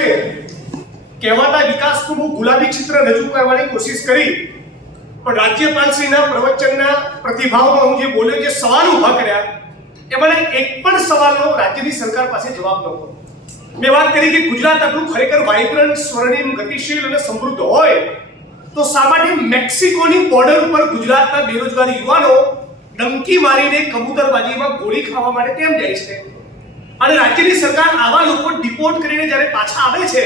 વખતે કહેવાતા વિકાસનું ગુલાબી ચિત્ર રજૂ કરવાની કોશિશ કરી. પણ રાજ્યપાલશ્રીના પ્રવચનના પ્રતિભાવમાં હું જે બોલ્યો, જે સવાલ ઊભા કર્યા, એ મને એક પણ સવાલનો રાજ્યની સરકાર પાસે જવાબ નહોતો મેં વાત કરી કે ગુજરાત આટલું ખરેખર વાઇબ્રન્ટ, સ્વર્ણિમ, ગતિશીલ અને સમૃદ્ધ હોય, તો માટે મેક્સિકોની બોર્ડર ઉપર ગુજરાતના બેરોજગાર યુવાનો ડંકી મારીને કબૂતરબાજીમાં ગોળી ખાવા માટે કેમ જાય છે? અને રાજ્યની સરકાર આવા લોકો ડિપોર્ટ કરીને જ્યારે પાછા આવે છે,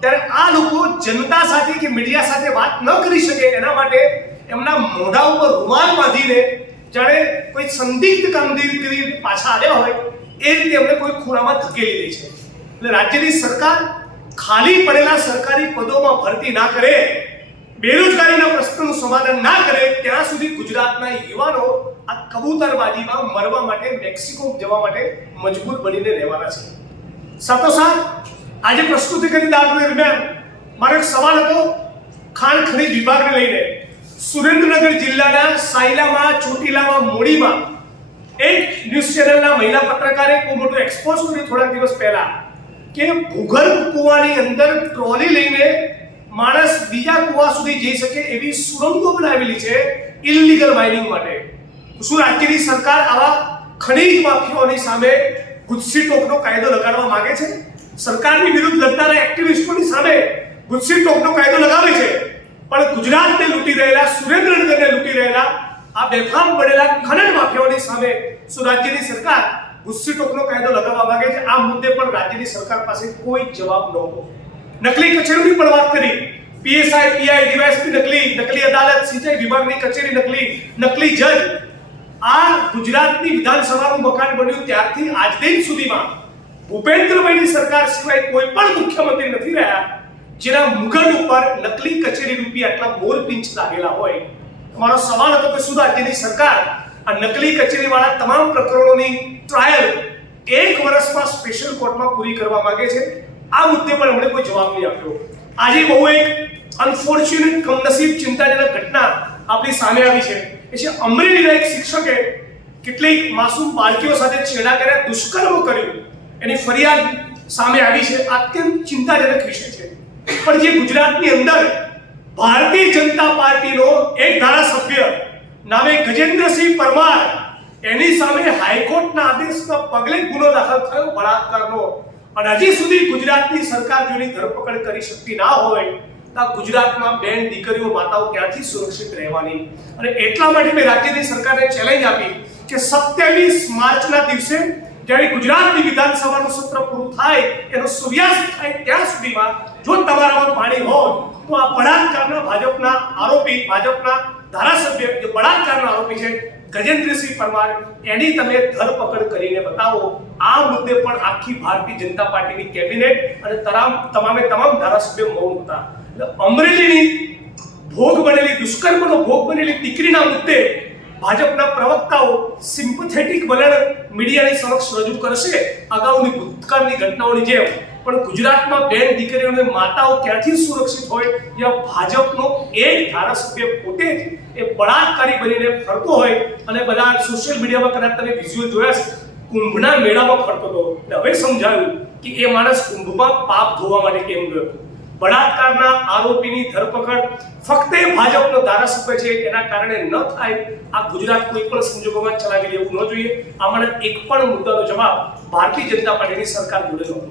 ત્યારે આ લોકો જનતા સાથે કે મીડિયા સાથે વાત ન કરી શકે એના માટે એમના મોઢા ઉપર રૂમાલ બાંધીને જાણે કોઈ સંદિગ્ધ કામગીરી કરી પાછા આવ્યા હોય, એ રીતે એમને કોઈ ખૂણામાં ધકેલી દે છે. એટલે રાજ્યની સરકાર ખાલી પડેલા સરકારી પદોમાં ભરતી ના કરે બેરોજગારીના પ્રશ્નનું સમાધાન ના કરે, ત્યાં સુધી ગુજરાતના યુવાનો આ કબૂતરબાજીમાં મરવા માટે મેક્સિકો જવા માટે મજબૂર બનીને રહેવાના છે. સાથોસાથ, આજે પ્રસ્તુતિ કરી દાખલા દરમિયાન મારો એક સવાલ હતો ખાણ ખનીજ વિભાગને લઈને. સુરેન્દ્રનગર જિલ્લાના સાયલામાં, ચોટીલામાં, મૂડીમાં એક ન્યૂઝ ચેનલના મહિલા પત્રકારે બહુ મોટું એક્સપોઝ કર્યું થોડા દિવસ પહેલા કે ભૂગર્ભ કુવાની અંદર ટ્રોલી લઈને માણસ બીજા કુવા સુધી જઈ શકે એવી સુરંગો બનાવેલી છે ઇલીગલ માઇનિંગ માટે. શું રાજ્યની સરકાર આવા ખનીજ માફિયાઓની સામે ગુસ્સી ટોકનો કાયદો લગાડવા માંગે છે? સરકારની વિરુદ્ધ લડનારા એક્ટિવિસ્ટોની સામે ગુસ્સી ટોકનો કાયદો લગાવે છે. પણ ગુજરાતને લૂંટી રહેલા, સુરેન્દ્રનગરને લૂંટી રહેલા, આ બેફામ પડેલા ખનન માફિયાઓની સામે શું રાજ્યની સરકાર ગુસ્સી ટોકનો કાયદો લગાવવા માંગે છે? આ મુદ્દે પણ રાજ્યની સરકાર પાસે કોઈ જવાબ નહોતો. નકલી કચેરીની પણ વાત કરી. પીએસઆઈ, પીઆઈ, ડીવાયએસપી નકલી નકલી અદાલત સિંચાઈ વિભાગની કચેરી નકલી નકલી જજ. આ ગુજરાતની વિધાનસભાનું મકાન બન્યું ત્યારથી આજ દિન સુધીમાં. ભૂપેન્દ્રભાઈની સરકાર સિવાય કોઈ પણ મુખ્યમંત્રી નથી રહ્યા, જેના મુગલ ઉપર નકલી કચેરી રૂપી આટલા મોર પિંચ લાગેલા હોય. મારો સવાલ હતો કે શું રાજ્યની સરકાર આ નકલી કચેરીવાળા તમામ પ્રકરણોની ટ્રાયલ એક વર્ષમાં સ્પેશિયલ કોર્ટમાં પૂરી કરવા માંગે છે? આ મુદ્દે પણ એમણે કોઈ જવાબ નહીં આપ્યો. આજે બહુ એક અનફોર્ચ્યુનેટ કમનસીબ, ચિંતાજનક ઘટના આપણી સામે આવી છે. એ છે અમરેલીના એક શિક્ષકે કેટલીક માસૂમ બાળકીઓ સાથે છેડા કર્યા, દુષ્કર્મ કર્યું. એની ફરિયાદ સામે આવી છે. અત્યંત ચિંતાજનક વિષય છે. પણ જે ગુજરાતની અંદર ભારતીય જનતા પાર્ટીનો એક ધારાસભ્ય નામે ગજેન્દ્રસિંહ પરમાર, એની સામે હાઈકોર્ટના આદેશના પગલે ગુનો દાખલ થયો, બળાત્કારનો. અને હજી સુધી ગુજરાતની સરકાર જો ધરપકડ કરી શકતી ના હોય, તો ગુજરાતમાં બેન દીકરીઓ, માતાઓ ક્યાંથી સુરક્ષિત રહેવાની? અને એટલા માટે મેં રાજ્યની સરકારને ચેલેન્જ આપી કે સત્યાવીસ માર્ચના દિવસે જ્યારે ગુજરાતની વિધાનસભાનું સત્ર પૂરું થાય, એનો સૂર્યાસ્ત થાય ત્યાં સુધીમાં જો તમારામાં પાણી હોય, તો આ બળાત્કારના ભાજપના આરોપી, ભાજપના ધારાસભ્ય, જે બળાત્કારના આરોપી છે ગજેન્દ્રસિંહ પરમાર, એની તમે ધરપકડ કરીને બતાવો, આ મુદ્દે પણ આખી ભારતીય જનતા પાર્ટીની કેબિનેટ અને તમામ તમામે તમામ ધારાસભ્યો મૌન હતા. એટલે અમરેલીની ભોગ બનેલી, દુષ્કર્મનો ભોગ બનેલી દીકરીના મુદ્દે ભાજપના પ્રવક્તાઓ સિમ્પથેટિક વલણ મીડિયાની સમક્ષ રજૂ કરશે. અગાઉની ભૂતકાળની ઘટનાઓની જેમ પણ ગુજરાતમાં બેન દીકરીઓને માતાઓ ક્યાંથી સુરક્ષિત હોય જ્યાં ભાજપનો એક ધારાસભ્ય પોતે જ એ બળાત્કારી બનીને ફરતો હોય અને બધા સોશિયલ મીડિયામાં કદાચ તમે વિઝ્યુઅલ જોયા છે કુંભના મેળામાં ફરતો હતો. એટલે હવે સમજાયું કે એ માણસ કુંભમાં પાપ ધોવા માટે કેમ ગયો બળાત્કારના આરોપીની ધરપકડ ફક્ત ભાજપનો ધારાસભ્ય છે, એના કારણે ન થાય આ ગુજરાત કોઈ પણ સંજોગોમાં ચલાવી લેવું ન જોઈએ. આમાંના એક પણ મુદ્દાનો જવાબ ભારતીય જનતા પાર્ટીની સરકાર જોડે નહોતો.